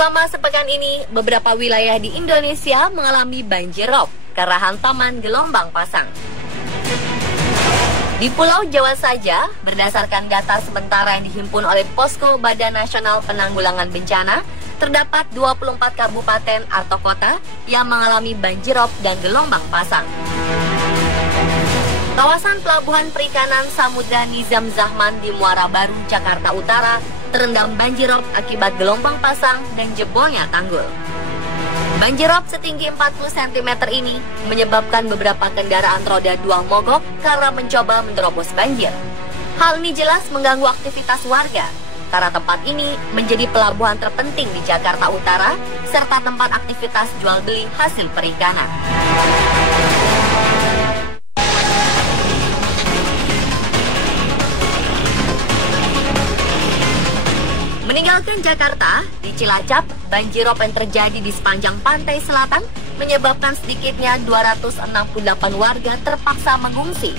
Selama sepekan ini, beberapa wilayah di Indonesia mengalami banjir rob karena hantaman gelombang pasang. Di Pulau Jawa saja, berdasarkan data sementara yang dihimpun oleh Posko Badan Nasional Penanggulangan Bencana, terdapat 24 kabupaten atau kota yang mengalami banjir rob dan gelombang pasang. Kawasan Pelabuhan Perikanan Samudra Nizam Zahman di Muara Baru, Jakarta Utara terendam banjir rob akibat gelombang pasang dan jebolnya tanggul. Banjir rob setinggi 40 cm ini menyebabkan beberapa kendaraan roda 2 mogok karena mencoba menerobos banjir. Hal ini jelas mengganggu aktivitas warga karena tempat ini menjadi pelabuhan terpenting di Jakarta Utara serta tempat aktivitas jual beli hasil perikanan. Meninggalkan Jakarta, di Cilacap, banjir rob yang terjadi di sepanjang pantai selatan menyebabkan sedikitnya 268 warga terpaksa mengungsi.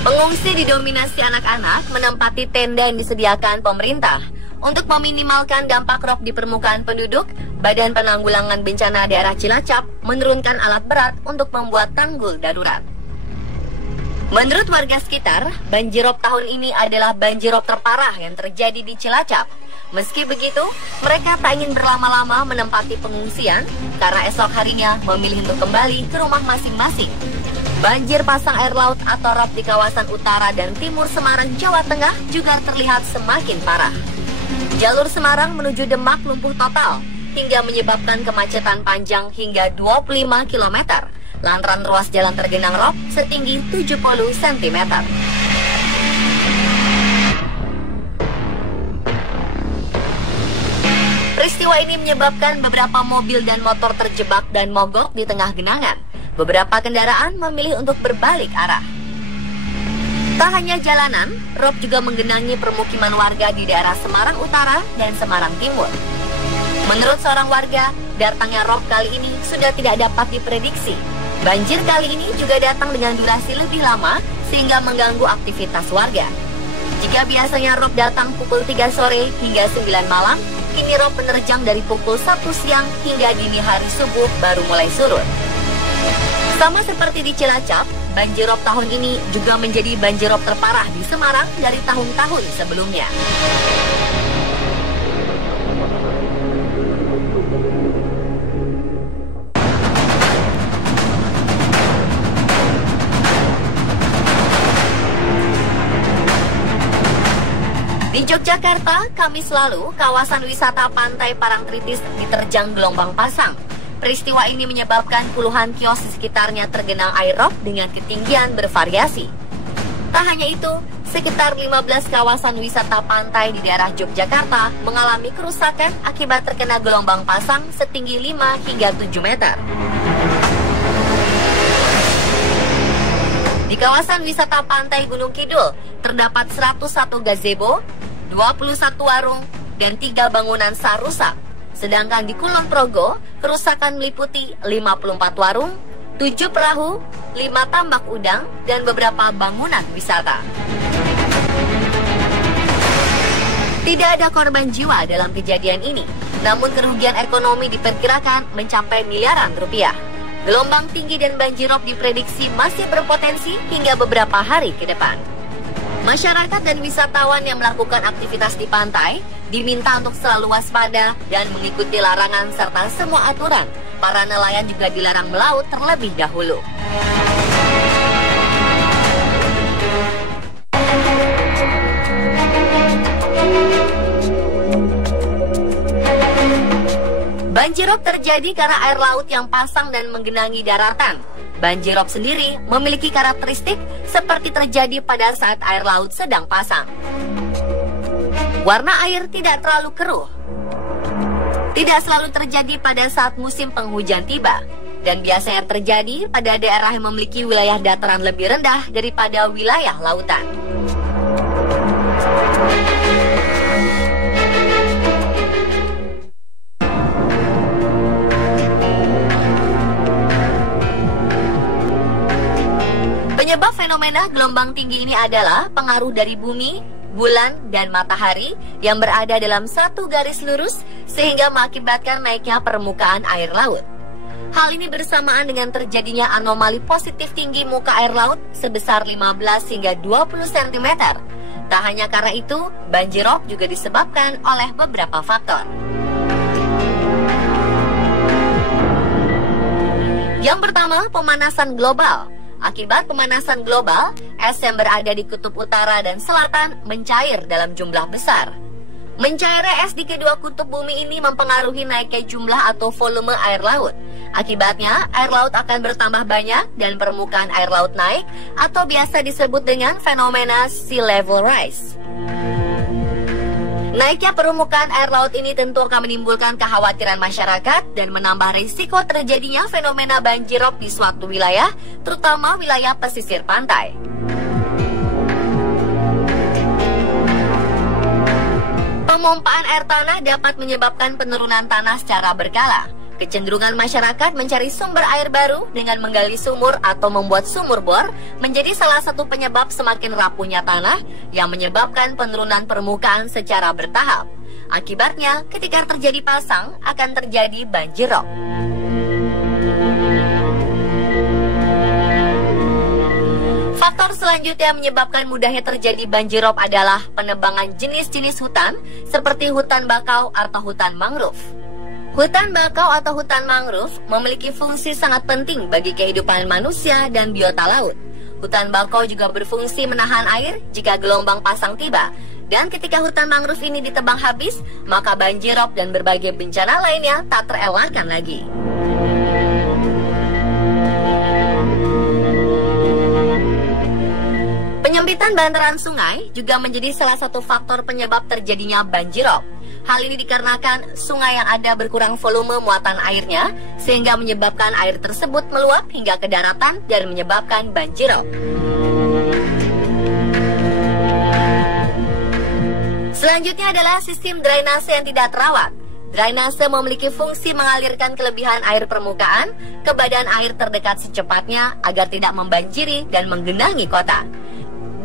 Pengungsi didominasi anak-anak menempati tenda yang disediakan pemerintah. Untuk meminimalkan dampak rob di permukaan penduduk, Badan Penanggulangan Bencana Daerah Cilacap menurunkan alat berat untuk membuat tanggul darurat. Menurut warga sekitar, banjir rob tahun ini adalah banjir rob terparah yang terjadi di Cilacap. Meski begitu, mereka tak ingin berlama-lama menempati pengungsian karena esok harinya memilih untuk kembali ke rumah masing-masing. Banjir pasang air laut atau rob di kawasan utara dan timur Semarang, Jawa Tengah juga terlihat semakin parah. Jalur Semarang menuju Demak lumpuh total hingga menyebabkan kemacetan panjang hingga 25 km lantaran ruas jalan tergenang rob setinggi 70 cm. Peristiwa ini menyebabkan beberapa mobil dan motor terjebak dan mogok di tengah genangan. Beberapa kendaraan memilih untuk berbalik arah. Tak hanya jalanan, rob juga menggenangi permukiman warga di daerah Semarang Utara dan Semarang Timur. Menurut seorang warga, datangnya rob kali ini sudah tidak dapat diprediksi. Banjir kali ini juga datang dengan durasi lebih lama sehingga mengganggu aktivitas warga. Jika biasanya rob datang pukul 3 sore hingga 9 malam, kini rob menerjang dari pukul 1 siang hingga dini hari subuh baru mulai surut. Sama seperti di Cilacap, banjir rob tahun ini juga menjadi banjir rob terparah di Semarang dari tahun-tahun sebelumnya. Di Yogyakarta, Kamis lalu, kawasan wisata Pantai Parangtritis diterjang gelombang pasang. Peristiwa ini menyebabkan puluhan kios di sekitarnya tergenang air rob dengan ketinggian bervariasi. Tak hanya itu, sekitar 15 kawasan wisata pantai di daerah Yogyakarta mengalami kerusakan akibat terkena gelombang pasang setinggi 5 hingga 7 meter. Di kawasan wisata pantai Gunung Kidul, terdapat 101 gazebo, 21 warung, dan 3 bangunan sar rusak. Sedangkan di Kulon Progo, kerusakan meliputi 54 warung, 7 perahu, 5 tambak udang, dan beberapa bangunan wisata. Tidak ada korban jiwa dalam kejadian ini, namun kerugian ekonomi diperkirakan mencapai miliaran rupiah. Gelombang tinggi dan banjir rob diprediksi masih berpotensi hingga beberapa hari ke depan. Masyarakat dan wisatawan yang melakukan aktivitas di pantai diminta untuk selalu waspada dan mengikuti larangan serta semua aturan. Para nelayan juga dilarang melaut terlebih dahulu. Banjir rob terjadi karena air laut yang pasang dan menggenangi daratan. Banjir rob sendiri memiliki karakteristik seperti terjadi pada saat air laut sedang pasang. Warna air tidak terlalu keruh. Tidak selalu terjadi pada saat musim penghujan tiba, dan biasanya terjadi pada daerah yang memiliki wilayah dataran lebih rendah daripada wilayah lautan. Penyebab fenomena gelombang tinggi ini adalah pengaruh dari bumi, bulan, dan matahari yang berada dalam satu garis lurus sehingga mengakibatkan naiknya permukaan air laut. Hal ini bersamaan dengan terjadinya anomali positif tinggi muka air laut sebesar 15 hingga 20 cm. Tak hanya karena itu, banjirop juga disebabkan oleh beberapa faktor. Yang pertama, pemanasan global. Akibat pemanasan global, es yang berada di kutub utara dan selatan mencair dalam jumlah besar. Mencairnya es di kedua kutub bumi ini mempengaruhi naiknya jumlah atau volume air laut. Akibatnya, air laut akan bertambah banyak dan permukaan air laut naik atau biasa disebut dengan fenomena sea level rise. Naiknya permukaan air laut ini tentu akan menimbulkan kekhawatiran masyarakat dan menambah risiko terjadinya fenomena banjirop di suatu wilayah, terutama wilayah pesisir pantai. Pemompaan air tanah dapat menyebabkan penurunan tanah secara berkala. Kecenderungan masyarakat mencari sumber air baru dengan menggali sumur atau membuat sumur bor menjadi salah satu penyebab semakin rapuhnya tanah yang menyebabkan penurunan permukaan secara bertahap. Akibatnya, ketika terjadi pasang, akan terjadi banjirop. Faktor selanjutnya yang menyebabkan mudahnya terjadi banjirop adalah penebangan jenis-jenis hutan seperti hutan bakau atau hutan mangrove. Hutan bakau atau hutan mangrove memiliki fungsi sangat penting bagi kehidupan manusia dan biota laut. Hutan bakau juga berfungsi menahan air jika gelombang pasang tiba. Dan ketika hutan mangrove ini ditebang habis, maka banjirop dan berbagai bencana lainnya tak terelakkan lagi. Penyempitan bantaran sungai juga menjadi salah satu faktor penyebab terjadinya banjirop. Hal ini dikarenakan sungai yang ada berkurang volume muatan airnya, sehingga menyebabkan air tersebut meluap hingga ke daratan dan menyebabkan banjirop. Selanjutnya adalah sistem drainase yang tidak terawat. Drainase memiliki fungsi mengalirkan kelebihan air permukaan ke badan air terdekat secepatnya agar tidak membanjiri dan menggenangi kota.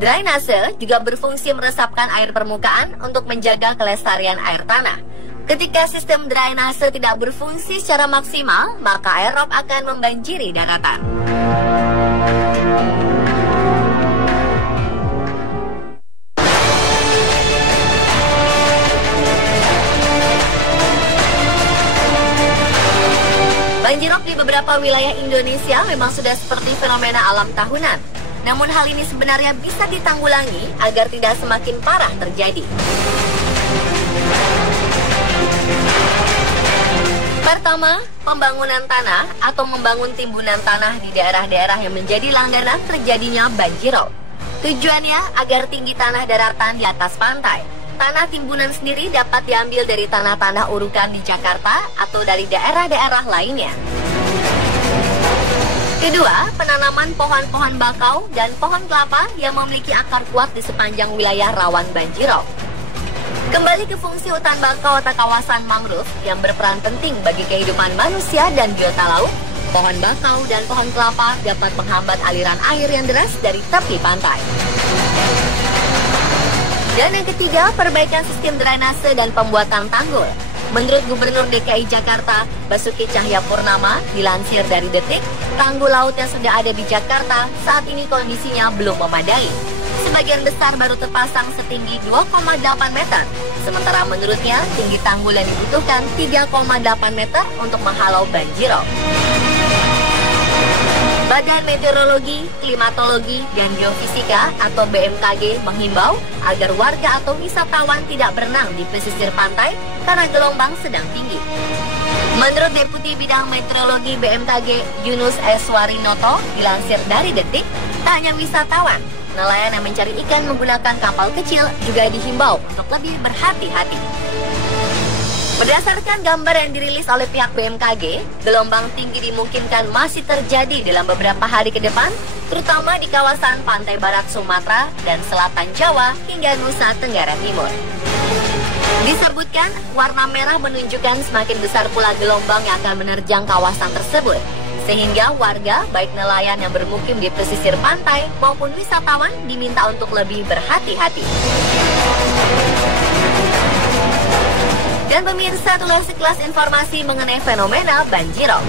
Drainase juga berfungsi meresapkan air permukaan untuk menjaga kelestarian air tanah. Ketika sistem drainase tidak berfungsi secara maksimal, maka airop akan membanjiri daratan. Banjirop di beberapa wilayah Indonesia memang sudah seperti fenomena alam tahunan. Namun hal ini sebenarnya bisa ditanggulangi agar tidak semakin parah terjadi. Pertama, pembangunan tanah atau membangun timbunan tanah di daerah-daerah yang menjadi langganan terjadinya banjirop. Tujuannya agar tinggi tanah daratan di atas pantai. Tanah timbunan sendiri dapat diambil dari tanah-tanah urukan di Jakarta atau dari daerah-daerah lainnya. Kedua, penanaman pohon-pohon bakau dan pohon kelapa yang memiliki akar kuat di sepanjang wilayah rawan banjirop. Kembali ke fungsi hutan bakau atau kawasan mangrove yang berperan penting bagi kehidupan manusia dan biota laut, pohon bakau dan pohon kelapa dapat menghambat aliran air yang deras dari tepi pantai. Dan yang ketiga, perbaikan sistem drainase dan pembuatan tanggul. Menurut Gubernur DKI Jakarta, Basuki Cahayapurnama, dilansir dari Detik, tanggul laut yang sudah ada di Jakarta saat ini kondisinya belum memadai. Sebagian besar baru terpasang setinggi 2,8 meter. Sementara menurutnya, tinggi tanggul yang dibutuhkan 3,8 meter untuk menghalau banjirop. Badan Meteorologi, Klimatologi, dan Geofisika atau BMKG menghimbau agar warga atau wisatawan tidak berenang di pesisir pantai karena gelombang sedang tinggi. Menurut Deputi Bidang Meteorologi BMKG Yunus Eswarinoto, dilansir dari Detik, tak hanya wisatawan, nelayan yang mencari ikan menggunakan kapal kecil juga dihimbau untuk lebih berhati-hati. Berdasarkan gambar yang dirilis oleh pihak BMKG, gelombang tinggi dimungkinkan masih terjadi dalam beberapa hari ke depan, terutama di kawasan pantai barat Sumatera dan selatan Jawa hingga Nusa Tenggara Timur. Disebutkan, warna merah menunjukkan semakin besar pula gelombang yang akan menerjang kawasan tersebut. Sehingga warga, baik nelayan yang bermukim di pesisir pantai maupun wisatawan diminta untuk lebih berhati-hati. Dan pemirsa, itulah sekelas informasi mengenai fenomena banjirop.